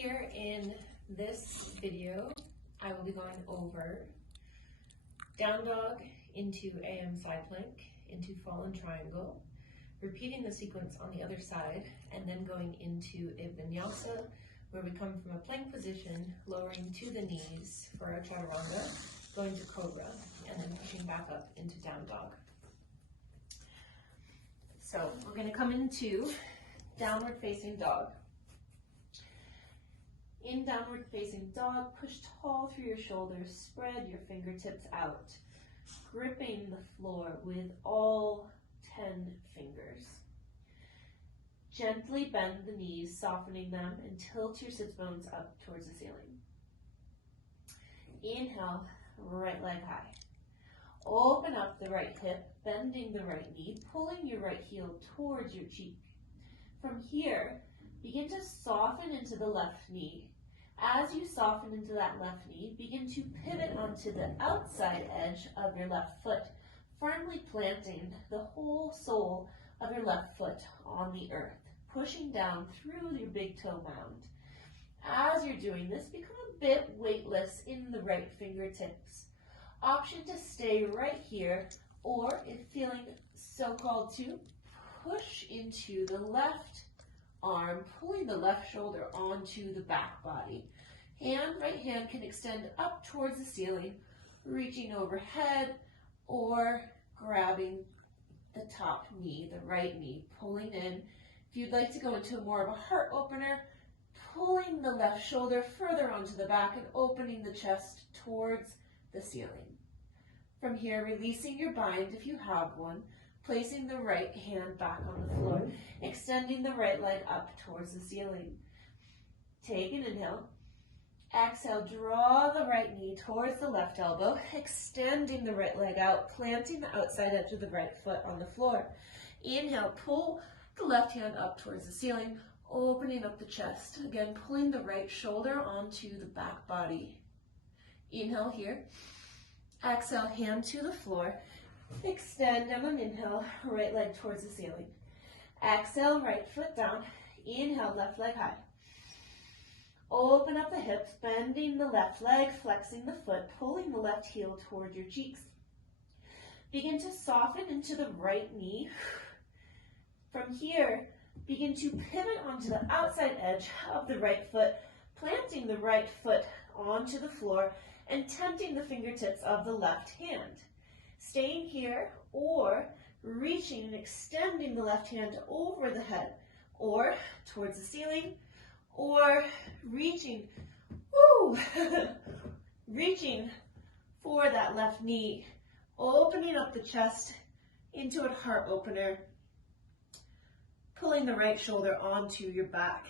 Here in this video, I will be going over down dog into AM side plank, into fallen triangle, repeating the sequence on the other side, and then going into a vinyasa, where we come from a plank position, lowering to the knees for a chaturanga, going to cobra, and then pushing back up into down dog. So we're going to come into downward facing dog. In downward facing dog, push tall through your shoulders, spread your fingertips out, gripping the floor with all 10 fingers. Gently bend the knees, softening them, and tilt your sits bones up towards the ceiling. Inhale, right leg high. Open up the right hip, bending the right knee, pulling your right heel towards your cheek. From here, begin to soften into the left knee. As you soften into that left knee, begin to pivot onto the outside edge of your left foot, firmly planting the whole sole of your left foot on the earth, pushing down through your big toe mound. As you're doing this, become a bit weightless in the right fingertips. Option to stay right here, or if feeling so called to, push into the left arm, pulling the left shoulder onto the back body. Right hand can extend up towards the ceiling, reaching overhead, or grabbing the top knee, the right knee, pulling in. If you'd like to go into more of a heart opener, pulling the left shoulder further onto the back and opening the chest towards the ceiling. From here, releasing your bind if you have one, placing the right hand back on the floor, extending the right leg up towards the ceiling. Take an inhale. Exhale, draw the right knee towards the left elbow, extending the right leg out, planting the outside edge of the right foot on the floor. Inhale, pull the left hand up towards the ceiling, opening up the chest. Again, pulling the right shoulder onto the back body. Inhale here. Exhale, hand to the floor. Extend on an inhale, right leg towards the ceiling. Exhale, right foot down. Inhale, left leg high. Open up the hips, bending the left leg, flexing the foot, pulling the left heel toward your cheeks. Begin to soften into the right knee. From here, begin to pivot onto the outside edge of the right foot, planting the right foot onto the floor and tenting the fingertips of the left hand. Staying here, or reaching and extending the left hand over the head, or towards the ceiling, or reaching, reaching for that left knee, opening up the chest into a heart opener, pulling the right shoulder onto your back,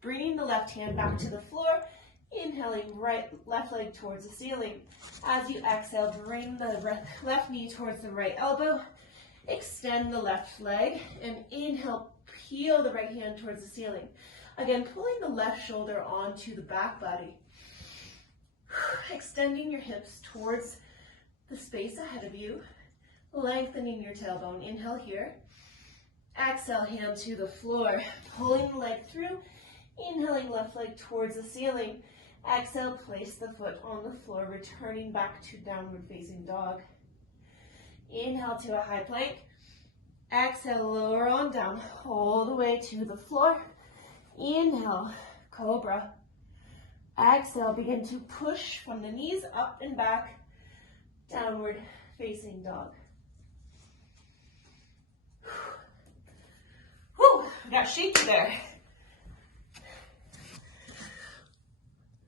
bringing the left hand back to the floor, inhaling left leg towards the ceiling. As you exhale, bring the left knee towards the right elbow, extend the left leg, and inhale, peel the right hand towards the ceiling. Again, pulling the left shoulder onto the back body, extending your hips towards the space ahead of you, lengthening your tailbone. Inhale here. Exhale, hand to the floor, pulling the leg through, inhaling left leg towards the ceiling. Exhale, place the foot on the floor, returning back to downward facing dog. Inhale to a high plank. Exhale, lower on down, all the way to the floor. Inhale, cobra. Exhale, begin to push from the knees up and back, downward facing dog. Whew, got shaky there.